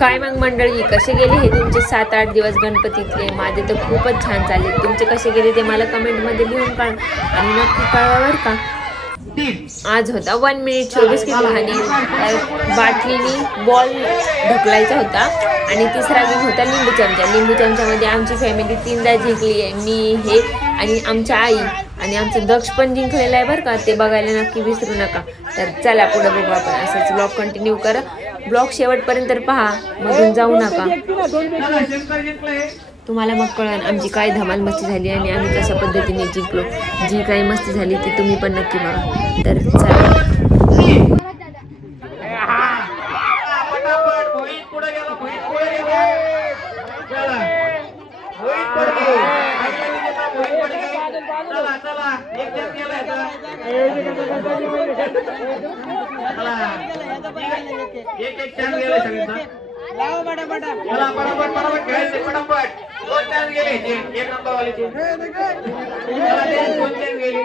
काय मग मंडळी, कसे गेले हे तुमचे 7-8 दिवस गणपतीतले? माझे तर खूपच छान चालले. तुमचे कसे गेले ते मला कमेंटमध्ये लिहून काढ आणि नक्की कळवा बरं का. आज होता 1 मिनिट 24 की कहाणी. बाटलीने बॉल ढकलायचा होता आणि तिसरा गेम होता लिंबू चमचा. लिंबू चमच्यामध्ये आमची फॅमिली 3दा जिंकली आहे. मी हे आणि आमच्या आई आणि आमचं दक्ष पण जिंकलेलं आहे बरं का. ते बघायला नक्की विसरू नका. तर चला पुढे बघू आपण. असंच ब्लॉग कंटिन्यू करा. ब्लॉग शेवटपर्यंत पहा, मधून जाऊ नका. तुम्हाला मग कळण आमची काय धमाल मस्ती झाली आणि आम्ही कशा पद्धतीने जिंकलो. जी काही मस्ती झाली ती तुम्ही पण नक्की बघा. तर चला. एक चान्स गेले सगळ्यांना. लाव फटाफट चला फटाफट खेळायचे फटाफट. 2 चान्स गेले. 1 नंबर वालीचे चला 2 चान्स गेले.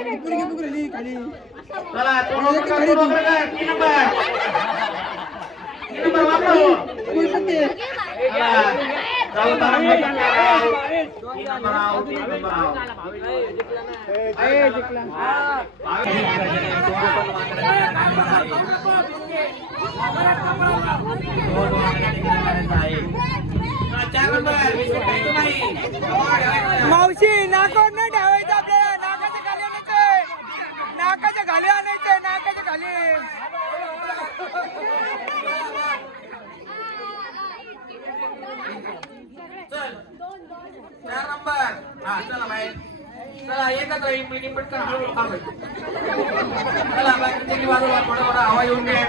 चला 3 नंबर वापरू. मावशी नाकावर नाही ठेवायचं आपल्याला. नाकाच्या खाली आणायचंय. नाकाच्या खाली आणायचंय. नाकाच्या खाली. चल 4 नंबर. हा चला बाहेर. चला एकच राहील मुलगी पटकन हळूहळू खावे. चला बाकी बाजूला थोडा थोडा हवा येऊन द्या.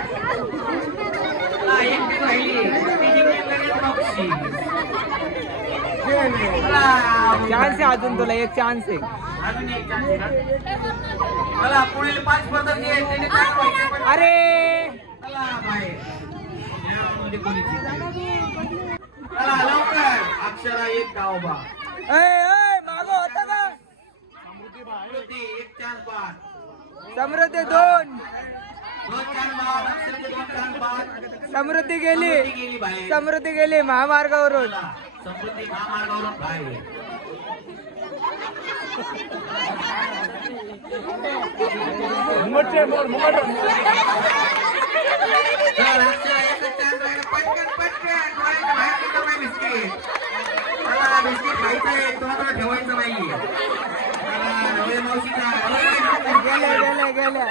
चला एकटी राहिली. चान्स आहे अजून तुला. एक चान्स आहे अजून एक चान्स. चला पुढील 5 पद्धत घे. अरे चला बाहेर. चला लवकर. अक्षरा 1 डाव बा. मागो होता का. समृद्धी 1 चान्स बाद. समृद्धी 2 चान्स बाद. अक्षरा 2 चान्स बाद. समृद्धी गेली. समृद्धी गेली महामार्गावरून. समृद्धी महामार्गावरून बाहेर. पटकन पटकन डोळ्याच्या बाहेर निघतं नाही बिस्किट. मला बिस्किट खायचं आहे. तुम्हाला ठेवायचं नाही. डोळे मावशीचा गेल्या गेल्या गेल्या.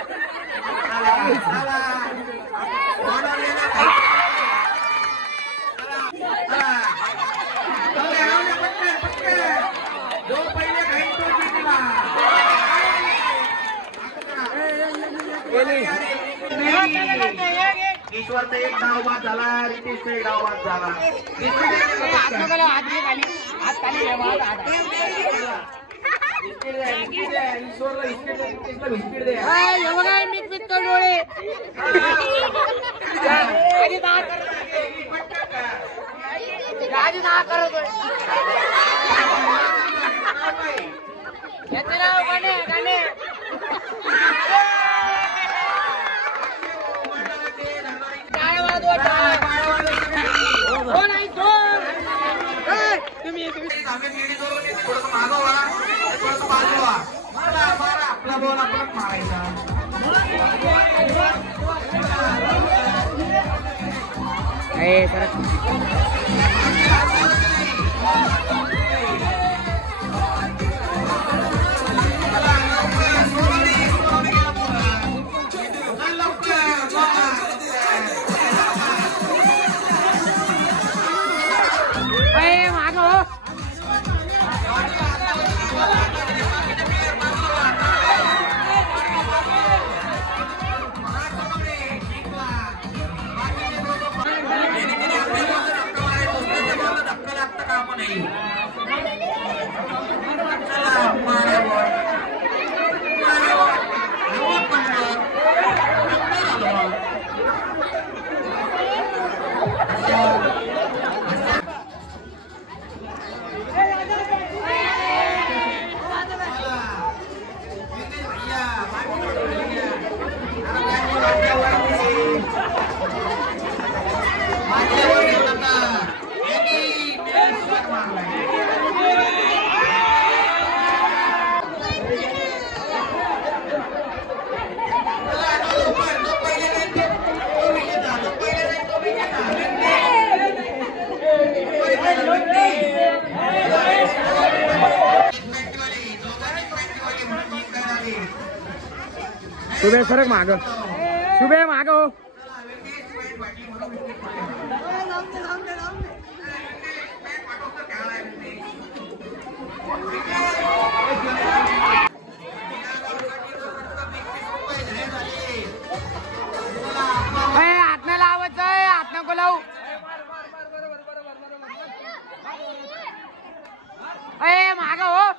जो पहिले खाईल तो जिंकला. ईश्वरचा 1 डाव बाद झाला. रितेशचा 1 डाव बाद झाला. ईश्वरला रितेशला बिस्किट द्या. डोळे थोडस मागवा. थोडस बाजूला. आपला बॉल आपण मारायचा. शुभे सरक माग शुभे माग हो हात न लावायचं हात नको लावू माग हो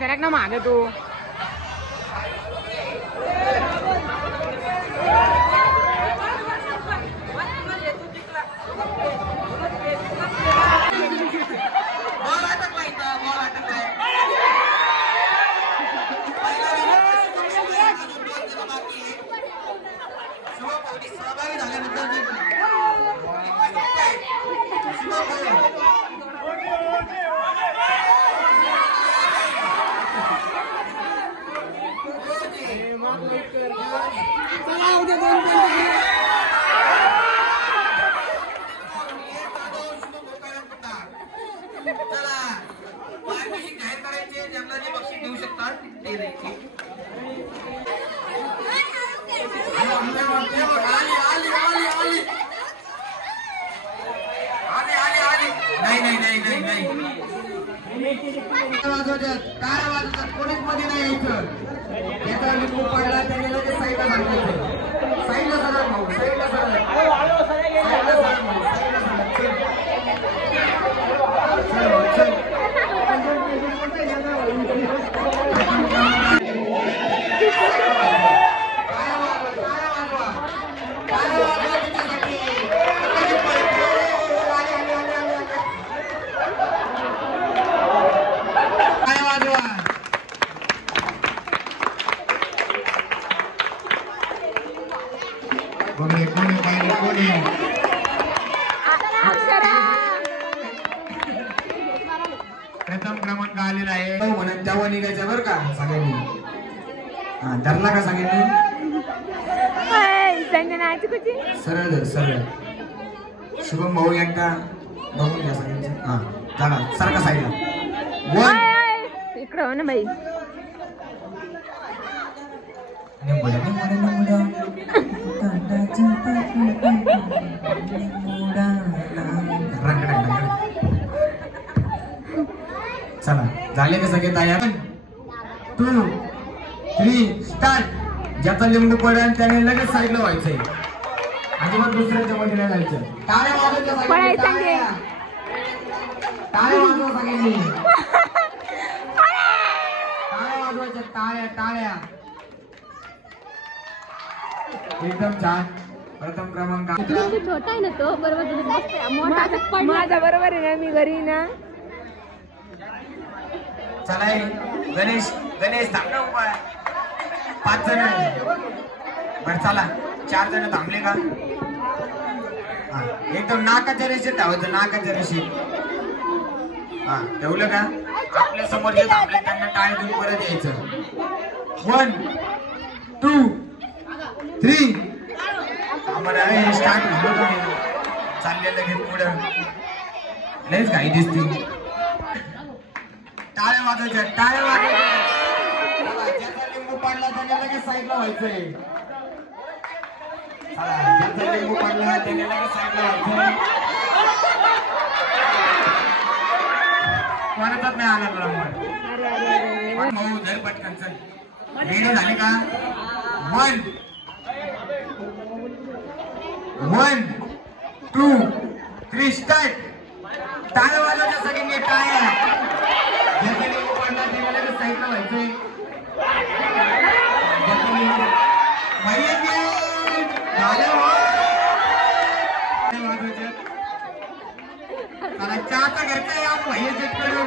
सरक ना मागे तू कोणीच मध्ये नाही यायचं त्याचा लिंबू पडला त्याने लगेच साईडला सांगायचं साईडला सरळ भाऊ साईडला सरळ प्रथम क्रमांक आलेला आहे म्हणून तेव्हा निघायचं बरं का सगळ्यांनी धरला का सगळ्यांनी सरळ सरळ शुभम भाऊ यांना बघून घ्या सगळ्यांचं हा चला सारखा साईडला इकडं हो ना बाई चला झाले का सगळे तयार 2 3 स्टार्ट ज्याचा लिंबू पडेल त्याने लगेच साईडला व्हायचंय अजिबात दुसऱ्याच्या मध्ये नाही जायचं टाळ्या वाजवायच्या सगळ्यांनी टाळ्या वाजवा सगळ्यांनी टाळ्या वाजवायच्या टाळ्या एकदम छान प्रथम क्रमांक छोटा आहे ना तो बरोबर माझा बरोबर आहे ना मी घरी ना चला गणेश थांबला उभा 5 जण बर चला 4 जण थांबले का एकदम नाकाच्या रेषेत धावायचं नाकाच्या रेषेत ठेवलं का आपल्या समोर जे थांबले त्यांना टाळी देऊन परत यायचं 1 2 3 आम्हाला स्टार्ट झालं का चाललेलं घेत पुढं लयच घाई दिसते टाळ्या वाजवायच्या ज्याचा लिंबू पडला त्याने लगेच साईडला व्हायचंय ज्याचा लिंबू पडला त्याने लगेच साईडला व्हायचंय कोणाचाच नाही आला बरोबर भाऊ धर पटकन चल रेडी झाले का 1 2 3 स्टार्ट टाळ्या वाजवायच्या सगळ्यांनी टाळ्या ज्याचा लिंबू पडला त्याने लगेच साईडला व्हायचंय भैया चला चहाचा खर्च या करून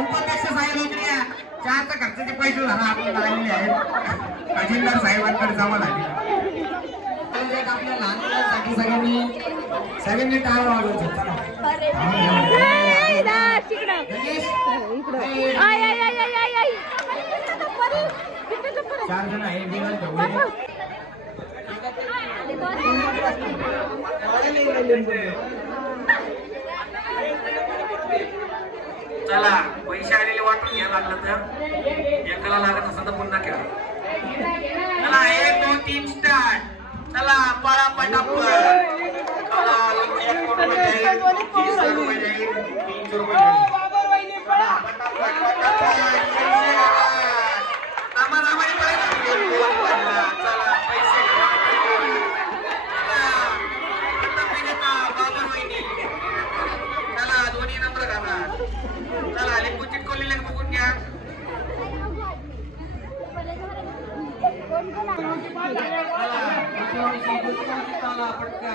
उपाध्यक्ष साहेब इकडे या. चहाचा खर्चाचे पैसे झाला आपल्याला आलेले आहेत तहसीलदार साहेबांकडे जमा झाले. आपल्या लहान मुलांसाठी सगळ्यांनी टाळ वाजवायचं. चार जण आहे दिवस चला पैसे आलेले वाटून घ्या लागलं तर एकाला लागत असं तर पुन्हा करा. चला 1 2 3 स्टार्ट. चला पळा पटापट. चला 1 कोटी रुपये जाईल, 30 रुपये जाईल, 300 रुपये जाईल. चला पटापट पटापट. आम्हाला पैसे चला पैसे बाबर वहिनी. चला दोन्ही नंबर घाला. चला लिंबू चिटकवलेले बघून घ्या.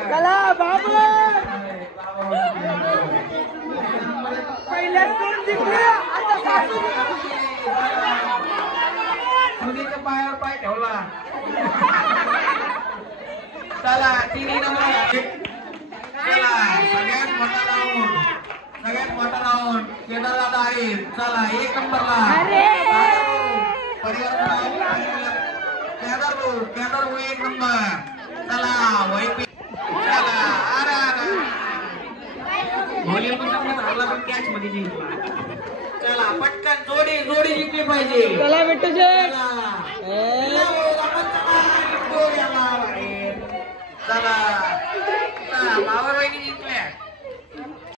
चला बाबू पहिल्या दोन जिंकले आता सासू सुनीच्या पायावर पाय ठेवला. चला 3 नंबर. चला सगळ्यात मोठा राऊंड केदार दादा आहे. चला 1 नंबरला केदार 1 नंबर. चला वैपी. चला झाला पण कॅच मध्ये जिंकला. चला पटकन जोडी जिंकली पाहिजे. चला बिट्टू शेठ